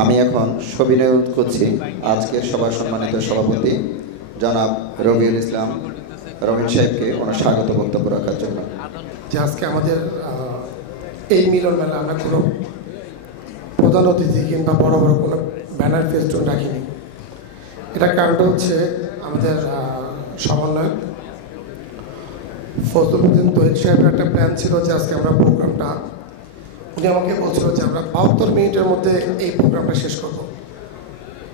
আমি এখন সবিনয় করছি আজকের সভার সম্মানিত সভাপতি জনাব রবিউল ইসলাম রবিন সাহেবকে ওনার স্বাগত বক্তব্য রাখার জন্য। যে আজকে আমাদের এই মিলন মেলা আমরা কোনো প্রধান অতিথি কিংবা বড় বড় কোনো ব্যানার ফেস্টুন রাখিনি। এটার কারণটা হচ্ছে আমাদের সমন্বয়ক ফজলুদ্দিন তহিদ সাহেবের একটা প্ল্যান ছিল যে আজকে আমরা প্রোগ্রামটা, উনি আমাকে বলছিল যে আমরা 72 মিনিটের মধ্যে এই প্রোগ্রামটা শেষ করব।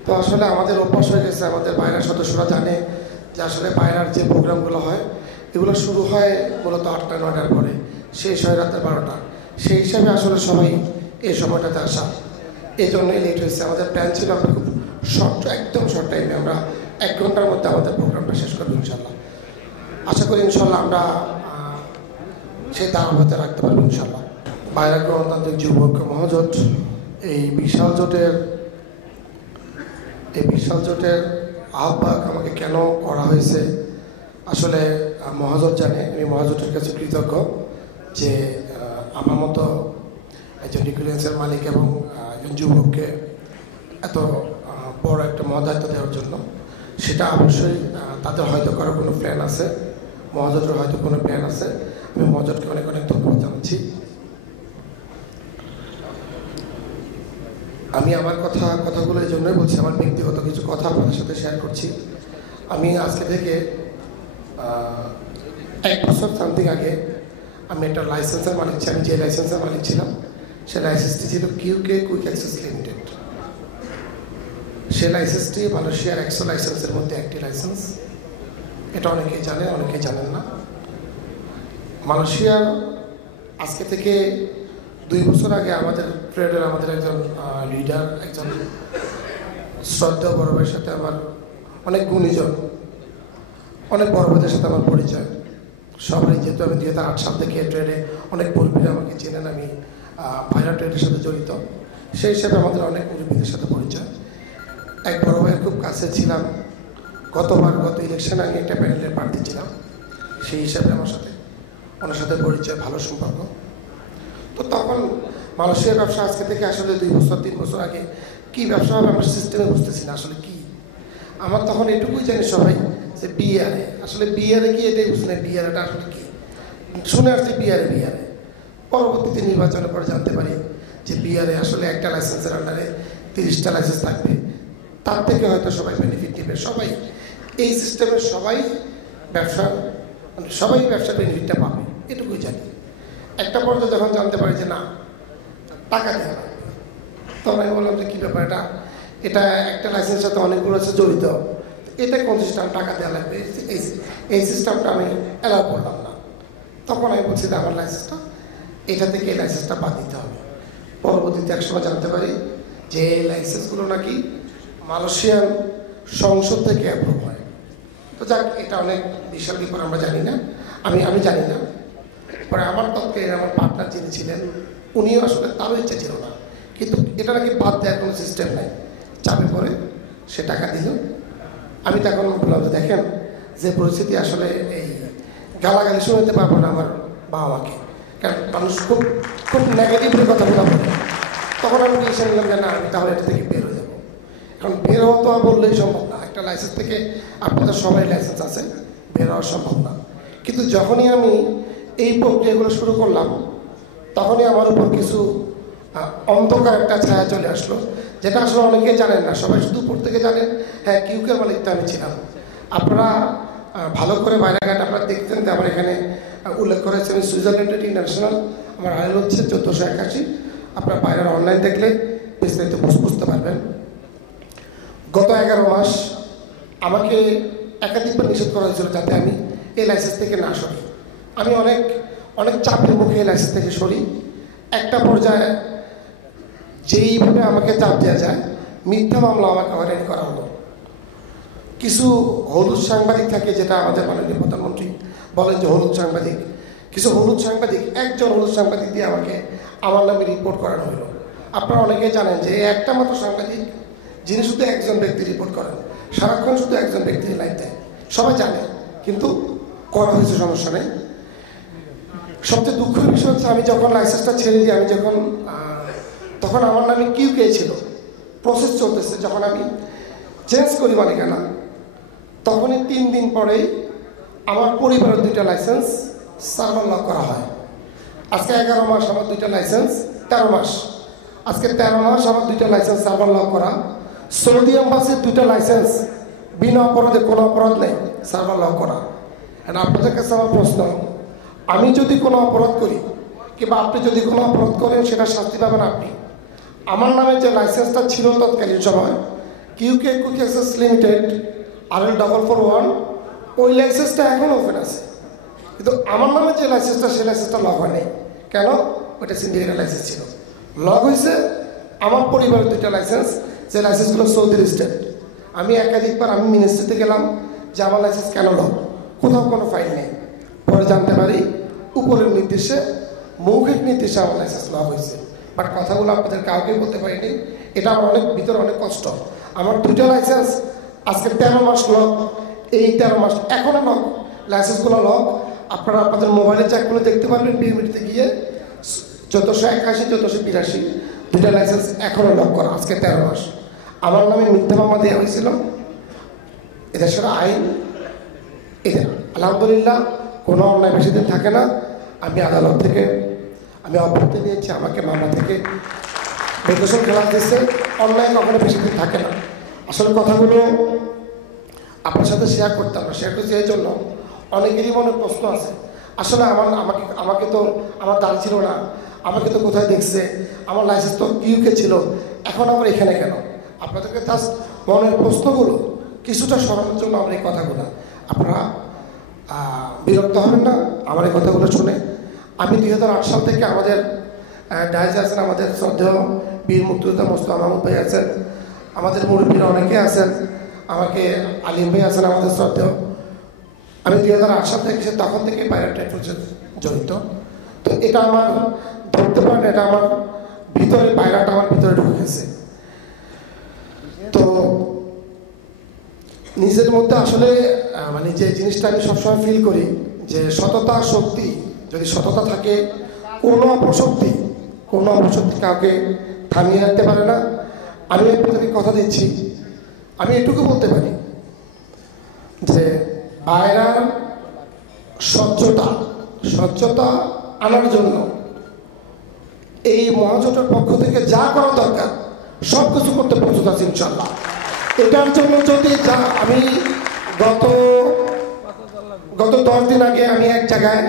তো আসলে আমাদের অভ্যাস হয়ে গেছে, আমাদের বাইরের সদস্যরা জানে যে আসলে বাইরের যে প্রোগ্রামগুলো হয় এগুলো শুরু হয় মূলত 8টা-9টার পরে, শেষ হয় রাতের 12টা। সেই হিসাবে আসলে সবাই এই সময়টাতে আসা, এই জন্যই লেট হয়েছে। আমাদের প্ল্যান ছিল আমরা খুব শর্ট, একদম শর্ট টাইমে আমরা 1 ঘন্টার মধ্যে আমাদের প্রোগ্রামটা শেষ করবো ইনশাল্লাহ। আশা করি ইনশাল্লাহ আমরা সেই ধারাবাহিকতা রাখতে পারবো ইনশাল্লাহ। বাইরা গণতান্ত্রিক যুবক মহাজোট এই বিশাল জোটের আহ্বায়ক আমাকে কেন করা হয়েছে আসলে মহাজোট জানে। আমি মহাজোটের কাছে কৃতজ্ঞ যে আমার মতো একজন রিকুইলেন্সের মালিক এবং একজন যুবককে এত বড় একটা মহদায়িত্ব দেওয়ার জন্য। সেটা অবশ্যই তাদের হয়তো কারো কোনো প্ল্যান আছে, মহাজোটের হয়তো কোনো প্ল্যান আছে। আমি মহাজোটকে অনেক অনেক ধন্যবাদ জানাচ্ছি। আমি আমার কথাগুলো এই জন্যই বলছি, আমার ব্যক্তিগত কিছু কথা আপনাদের সাথে শেয়ার করছি। আমি আজকে থেকে 1 বছর সামথিং আগে আমি একটা লাইসেন্সের মালিক ছিলাম। আমি যে লাইসেন্সের মালিক ছিলাম সে লাইসেন্সটি ছিল কিউকে কুইক অ্যাক্সেস লিমিটেড। সে লাইসেন্সটি মালয়েশিয়ার 100 লাইসেন্সের মধ্যে একটি লাইসেন্স। এটা অনেকেই জানে, অনেকেই জানেন না। মালয়েশিয়ার আজকে থেকে 2 বছর আগে আমাদের ট্রেডের আমাদের একজন লিডার, একজন শ্রদ্ধা বড় ভাইয়ের সাথে আমার অনেক গুণীজন, অনেক বড় ভাইদের সাথে আমার পরিচয় সবাই। যেহেতু আমি 2008 সাল থেকে ট্রেডে অনেক মুরব্বীরা আমাকে চেনেন, আমি ভাইরা ট্রেডের সাথে জড়িত, সেই হিসাবে আমাদের অনেক মুরব্বীদের সাথে পরিচয়। এক বড় ভাইয়ের খুব কাছে ছিলাম। গত ইলেকশনে আমি একটা প্যানেলের প্রার্থী ছিলাম, সেই হিসাবে আমার সাথে ওনার সাথে পরিচয়, ভালো সম্পর্ক। তো তখন মালয়েশিয়ার ব্যবসা আজকে থেকে আসলে 2 বছর 3 বছর আগে কী ব্যবসা হবে আমরা সিস্টেমে বুঝতেছি না আসলে কি। আমার তখন এটুকুই জানি সবাই যে বিআরএ, আসলে বিআরএ কি এটাই বুঝি না, বিআরএটা আসলে কি শুনে আসছি বিআরএ। পরবর্তীতে নির্বাচনের পরে জানতে পারি যে বিআরএ আসলে একটা লাইসেন্সের আন্ডারে 30টা লাইসেন্স থাকবে, তার থেকে হয়তো সবাই বেনিফিট নেবে। সবাই এই সিস্টেমের সবাই ব্যবসার বেনিফিটটা পাবে, এটুকুই জানি। একটা পর্যায়ে যখন জানতে পারি যে না, টাকা দেওয়া লাগবে, তখন আমি বললাম যে কী ব্যাপার, এটা একটা লাইসেন্সের সাথে অনেকগুলো আছে জড়িত, এটা কোন সিস্টেম, টাকা দেওয়া লাগবে, এই সিস্টেমটা আমি অ্যালাউ করলাম না। তখন আমি বলছি যে আমার লাইসেন্সটা এটা থেকে এই লাইসেন্সটা বাদ দিতে হবে। পরবর্তীতে একসময় জানতে পারি যে এই লাইসেন্সগুলো নাকি মালয়েশিয়ান সংসদ থেকে অ্যাপ্রুভ হয়। তো যাক, এটা অনেক বিশাল ব্যাপার, আমরা জানি না, আমি জানি না। পরে আমার তৎকালীন আমার পার্টনার যিনি ছিলেন উনিও আসলে তারও ইচ্ছা ছিল না, কিন্তু এটা নাকি বাদ দেওয়ার কোনো সিস্টেম নেই। চাপে পরে সে টাকা দিল। আমি তখন বললাম যে দেখেন, যে পরিস্থিতি আসলে এই গালাগালি শুনতে পারবো না আমার বাবা মাকে, কারণ মানুষ খুব খুব নেগেটিভলি কথা বলা বলে। তখন আমি ডিসিশন নিলাম যে না, আমি তাহলে এটা থেকে বের হয়ে যাবো। কারণ বের হওয়া তো আর বললেই সম্ভব না, একটা লাইসেন্স থেকে আপনাদের সবাই লাইসেন্স আছে, বের হওয়া সম্ভব না। কিন্তু যখনই আমি এই প্রক্রিয়াগুলো শুরু করলাম তখনই আমার উপর কিছু অন্ধকার একটা ছায়া চলে আসলো, যেটা আসলে অনেকেই জানেন না, সবাই শুধু উপর থেকে জানেন হ্যাঁ কিউকের মালিকটা আমি ছিলাম। আপনারা ভালো করে বাইরেঘাট আপনারা দেখতেন যে আমার এখানে উল্লেখ করেছে আমি সুইজারল্যান্ডের ইন্টারন্যাশনাল, আমার আয় হচ্ছে 1481। আপনার বাইরের অনলাইন দেখলে বিস্তারিত বুঝতে পারবেন। গত 11 মাস আমাকে একাধিকবার নিষেধ করা হয়েছিল যাতে আমি এই লাইসেন্স থেকে না সরি। আমি অনেক চাপের মুখে এই লাইসেন্স থেকে সরি। একটা পর্যায়ে যেইভাবে আমাকে চাপ দেওয়া যায়, মিথ্যা মামলা আমাকে হয়রানি করা হলো। কিছু হলুদ সাংবাদিক থাকে, যেটা আমাদের মাননীয় প্রধানমন্ত্রী বলেন যে হলুদ সাংবাদিক, কিছু হলুদ সাংবাদিক, একজন হলুদ সাংবাদিক দিয়ে আমাকে আমার নামে রিপোর্ট করানো হলো। আপনারা অনেকেই জানেন যে একটা মাত্র সাংবাদিক যিনি শুধু একজন ব্যক্তি রিপোর্ট করেন, সারাক্ষণ শুধু একজন ব্যক্তির লাইভ দেয়, সবাই জানে, কিন্তু করা হয়েছে, সমস্যা নেই। সবচেয়ে দুঃখের বিষয় হচ্ছে আমি যখন লাইসেন্সটা ছেড়ে দিই, তখন আমার নামে কিউকে ছিল, প্রসেস চলতেছে। যখন আমি চেঞ্জ করি মালিকানা, তখনই 3 দিন পরেই আমার পরিবারের 2টা লাইসেন্স সার্ভার লক করা হয়। আজকে 11 মাস আমার 2টা লাইসেন্স, 13 মাস, আজকে 13 মাস আমার 2টা লাইসেন্স সার্ভার লক করা। সৌদি এম্বাসির 2টা লাইসেন্স বিনা অপরাধে, কোনো অপরাধ নেই, সার্ভার লক করা। এটা আপনাদের কাছে আমার প্রশ্ন, আমি যদি কোনো অপরাধ করি কিংবা আপনি যদি কোনো অপরাধ করেন, সেটা শাস্তি পাবেন আপনি। আমার নামে যে লাইসেন্সটা ছিল তৎকালীন সময়, কিউকে কুইক অ্যাক্সেস লিমিটেড RL441, ওই লাইসেন্সটা এখন ওপেন আছে, কিন্তু আমার নামে যে লাইসেন্সটা, সেই লাইসেন্সটা লক হয়নি। কেন? ওইটা সিন্ডিকেটের লাইসেন্স ছিল। লক হয়েছে আমার পরিবারের 2টা লাইসেন্স, যে লাইসেন্সগুলো সৌদি রেজিস্টার্ড। আমি একাধিকবার আমি মিনিস্ট্রিতে গেলাম যে আমার লাইসেন্স কেন লক, কোথাও কোনো ফাইল নেই। পরে জানতে পারি উপরের নির্দেশে, মৌখিক নির্দেশে আমার লাইসেন্স লক হয়েছে। বাট কথাগুলো আপনাদের কাউকে বলতে পারিনি। এটা আমার অনেক ভিতরে অনেক কষ্ট। আমার 2টা লাইসেন্স আজকে 13 মাস লক, এই 13 মাস এখনও লক, লাইসেন্সগুলো লক। আপনারা আপনাদের মোবাইলে চেক করে দেখতে পারবেন, বিএমইতে গিয়ে 1481, 1482 2টা লাইসেন্স এখনও লক করা, আজকে 13 মাস। আমার নামে মিথ্যা মামলা দেওয়া হয়েছিল, এদেশের আইন এটা আলহামদুলিল্লাহ কোনো অন্যায় বেশি দিন থাকে না। আমি আদালত থেকে আমি অব্যাহতি নিয়েছি, আমাকে মামলা থেকে ভেকেশন খেলা দিচ্ছে। অন্যায় কখনো বেশি দিন থাকে না। আসলে কথাগুলো আপনার সাথে শেয়ার করতাম না, শেয়ার করছি এই জন্য অনেকেরই মনে প্রশ্ন আছে। আসলে আমাকে তো আমার দাঁড় ছিল না, আমাকে তো কোথায় দেখছে, আমার লাইসেন্স তো ইউকে ছিল, এখন আমার এখানে কেন? আপনাদেরকে তার মনের প্রশ্নগুলো কিছুটা সরানোর জন্য আমার এই কথাগুলো, আপনারা বিরক্ত হবেন না আমার এই কথাগুলো শুনে। আমি 2008 সাল থেকে আমাদের ডাইজে আছেন, আমাদের শ্রদ্ধেয় বীর মুক্তিযোদ্ধা মোস্তফা মাহমুদ ভাই আছেন, আমাদের মুরব্বীরা অনেকে আছেন, আমাকে আলিম ভাই আছেন আমাদের শ্রদ্ধেয়। আমি 2008 সাল থেকে, তখন থেকে পাইরেট ট্রাইফেলসে জড়িত। তো এটা আমার ধরতে পারেন, এটা আমার ভিতরে, পায়রাটা আমার ভিতরে ঢুকে গেছে। তো নিজের মধ্যে আসলে মানে যে জিনিসটা আমি সবসময় ফিল করি, যে সততা শক্তি, যদি সততা থাকে, কোনো অপশক্তি কাউকে থামিয়ে রাখতে পারে না। আমি আপনাদেরকে কথা দিচ্ছি, আমি এটুকু বলতে পারি যে পায়রার স্বচ্ছতা আনার জন্য এই মহাজোটের পক্ষ থেকে যা করা দরকার সব কিছু করতে প্রস্তুত আছি ইনশাল্লাহ। এটার জন্য যদি আমি গত 10 দিন আগে আমি এক জায়গায়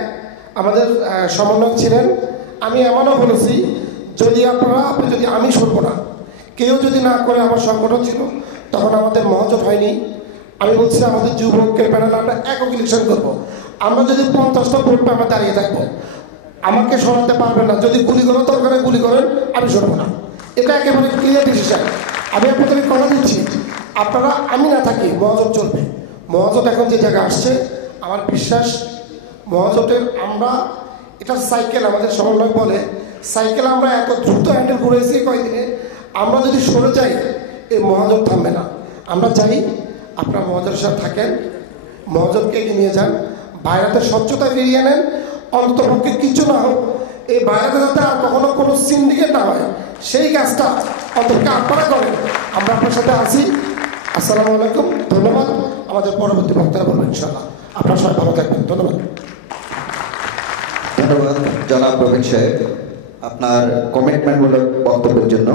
আমাদের সমন্বয়ক ছিলেন, আমি এমনও বলেছি, যদি আমি সরবো না, কেউ যদি না করে, আমার সংগঠন ছিল তখন, আমাদের মহাজোট হয়নি, আমি বলছি আমাদের যুবকের প্যানেল আমরা একক ইলেকশন করবো। আমরা যদি 50টা ভোট পাই, আমরা দাঁড়িয়ে থাকবো, আমাকে সরাতে পারবেন না। যদি গুলি করার দরকার গুলি করেন, আমি সরবো না। এটা একেবারে ক্লিয়ার ডিসিশন। আমি আপনাদের কথা দিচ্ছি, আপনারা আমি না থাকি, মহাজোট চলবে। মহাজোট এখন যে জায়গায় আসছে, আমার বিশ্বাস মহাজোটের আমরা এটা সাইকেল, আমাদের সমন্বয় বলে সাইকেল, আমরা এত দ্রুত হ্যান্ডেল করেছি কয়েকদিনে। আমরা যদি সরে যাই, এই মহাজোট থামবে না। আমরা চাই আপনারা মহাজোটের সাথে থাকেন, মহাজোটকে এগিয়ে নিয়ে যান, বাইরেতে স্বচ্ছতা ফিরিয়ে নেন। অন্তপক্ষে কিছু না হোক, এই বাইরেতে যাতে আর কখনো কোনো সিন্ডিকেট না হয়, সেই কাজটা অন্তপক্ষে আপনারা করেন। আমরা আপনার সাথে আছি। আসসালামু আলাইকুম, ধন্যবাদ। আমাদের পরবর্তী বক্তারা বলবেন ইনশাআল্লাহ। আপনারা সবাই ভালো থাকবেন, ধন্যবাদ। ধন্যবাদ জনাব রবিন সাহেব আপনার কমিটমেন্টমূলক বক্তব্যের জন্য।